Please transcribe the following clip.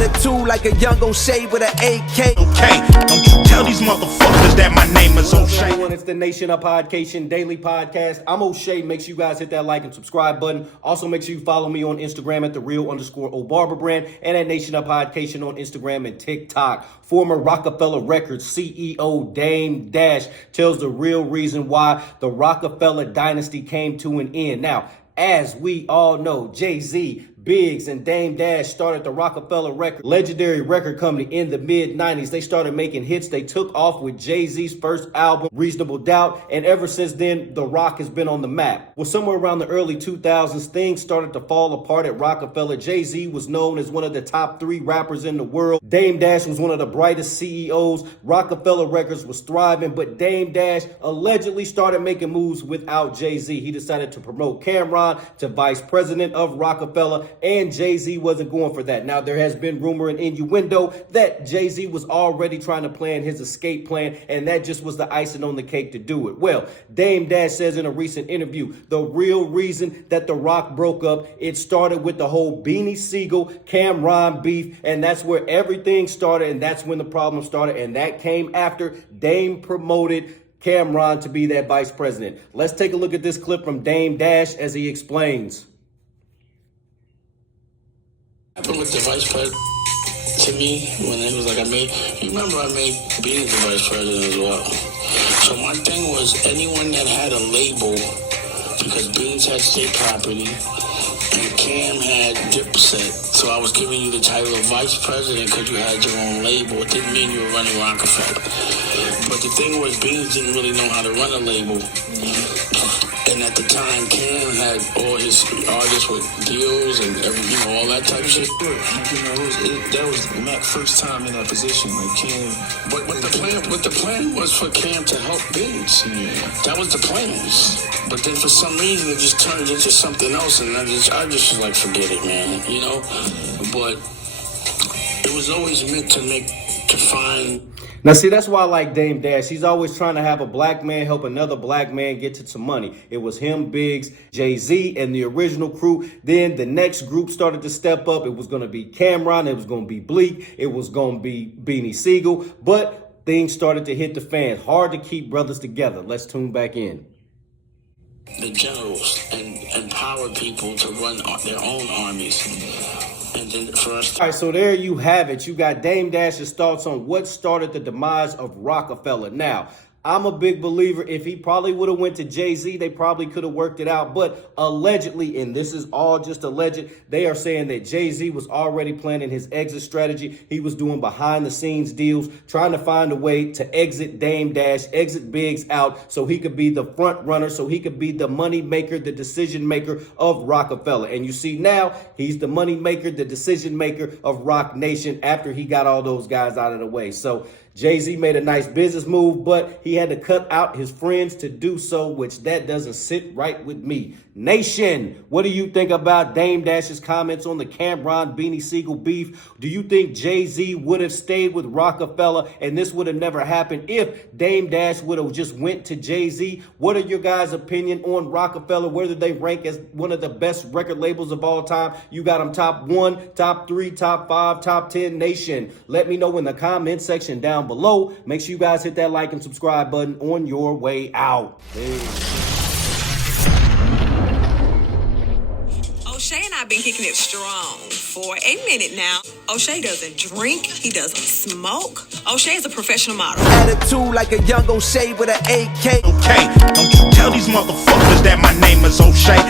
Attitude like a young O'Shea with an AK. Okay, don't you tell these motherfuckers that my name is O'Shea. It's the Nation of Podcation Daily Podcast. I'm O'Shea. Make sure you guys hit that like and subscribe button. Also, make sure you follow me on Instagram at @the_real_O'Barber and at Nation of Podcation on Instagram and TikTok. Former Rocafella Records CEO Dame Dash tells the real reason why the Rocafella dynasty came to an end. Now, as we all know, Jay-Z, Biggs, and Dame Dash started the Rocafella Record, legendary record company in the mid-90s. They started making hits. They took off with Jay-Z's first album, Reasonable Doubt, and ever since then, The Rock has been on the map. Well, somewhere around the early 2000s, things started to fall apart at Rocafella. Jay-Z was known as one of the top 3 rappers in the world. Dame Dash was one of the brightest CEOs. Rocafella Records was thriving, but Dame Dash allegedly started making moves without Jay-Z. He decided to promote Cameron to vice president of Rocafella, and Jay-Z wasn't going for that. Now, there has been rumor and innuendo that Jay-Z was already trying to plan his escape plan, and that just was the icing on the cake to do it. Well, Dame Dash says in a recent interview, the real reason that The Rock broke up, it started with the whole Beanie Sigel, Cameron beef, and that's where everything started, and that's when the problem started, and that came after Dame promoted Cameron to be that vice president. Let's take a look at this clip from Dame Dash as he explains. With the vice president, to me, when it was like I made Beanie the vice president as well. So my thing was anyone that had a label, because Beans had state property and Cam had Dipset. So I was giving you the title of vice president because you had your own label. It didn't mean you were running Rocafella. But the thing was, Beans didn't really know how to run a label. And at the time, Cam had all his artists with deals and everything, all that type of shit. That was Mac's first time in that position, like Cam. But the plan was for Cam to help Beans. Yeah. That was the plan. But then for some reason, it just turned into something else, and I just was like, forget it, man, you know? But it was always meant to find... Now, see, that's why I like Dame Dash. He's always trying to have a black man help another black man get to some money. It was him, Biggs, Jay-Z, and the original crew. Then the next group started to step up. It was going to be Cameron. It was going to be Bleak. It was going to be Beanie Sigel. But things started to hit the fan. Hard to keep brothers together. Let's tune back in. The generals and empower people to run their own armies. And then for us. All right, so there you have it. You got Dame Dash's thoughts on what started the demise of Rocafella. Now, I'm a big believer. If he probably would have went to Jay-Z, they probably could have worked it out. But allegedly, and this is all just alleged, they are saying that Jay-Z was already planning his exit strategy. He was doing behind-the-scenes deals, trying to find a way to exit Dame Dash, exit Biggs out so he could be the front runner, so he could be the money maker, the decision maker of Rocafella. And you see now, he's the money maker, the decision maker of Roc Nation after he got all those guys out of the way. So Jay-Z made a nice business move, but he had to cut out his friends to do so, which that doesn't sit right with me. Nation, what do you think about Dame Dash's comments on the Cameron Beanie Sigel beef? Do you think Jay-Z would have stayed with Rocafella and this would have never happened if Dame Dash would have just went to Jay-Z? What are your guys' opinion on Rocafella? Where do they rank as one of the best record labels of all time? You got them top 1, top 3, top 5, top 10. Nation, let me know in the comment section down below. Make sure you guys hit that like and subscribe button on your way out. O'Shea and I have been kicking it strong for a minute now. O'Shea doesn't drink. He doesn't smoke. O'Shea is a professional model. Attitude like a young O'Shea with an AK. Okay, don't you tell these motherfuckers that my name is O'Shea.